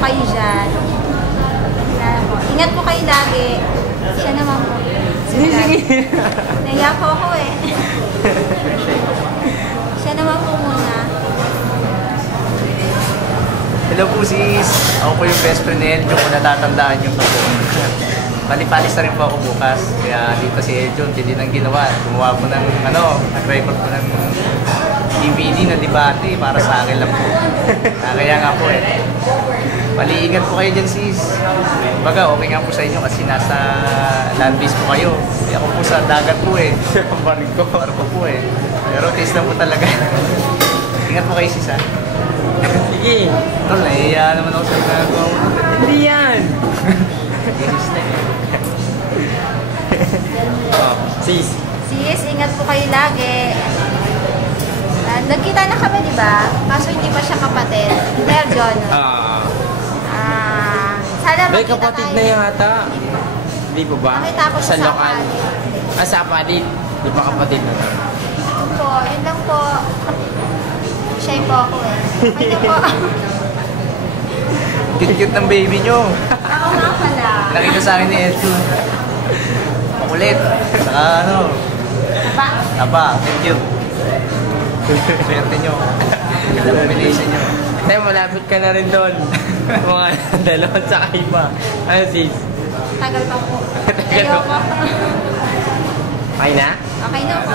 kayo dyan. Ingat po kayo lagi. Siya naman po. Sige. Naiya po ako eh. Siya naman po muna. Hello po sis. Ako po yung best friend ni Eljon kung natatandaan niyo po. Palipalis na rin po ako bukas. Kaya dito si Eljon, hindi nang ginawa. Gumawa po ng nag-record po ng DVD na debate para sa akin lang po. Kaya nga po eh. Paliingat po kayo dyan sis. Baga okay nga po sa inyo kasi nasa land base po kayo. Ako po sa dagat po eh. Barko po eh. Pero taste lang po talaga. Ingat po kayo sis ha. Sige. Tol, nahiya naman ako sa ginagawa mo. Hindi yan. Sis. Sis, ingat po kayo lagi. Nagkita na kami, di ba? Kaso hindi pa siya kapatid. Eljon. Sana May magkita kapatid tayo. na yata. Hindi po ba? Nakita ko sa local. Sapalid. Sa Sapalid. Di pa kapatid na. Yun po, yun lang po. Shy po ako eh. Okay na po. Cute-cute ng baby nyo. Oo nga pala. Nakita sa akin ni Eljon. Makulit. Saka Diba? taba, cute. Swerte nyo. Ganda combination nyo. Tay, malapit ka na rin doon. Mga dalawang sa iba. Ano sis? Tagal pa po. Tagal Ayoko. Okay na? Okay na po.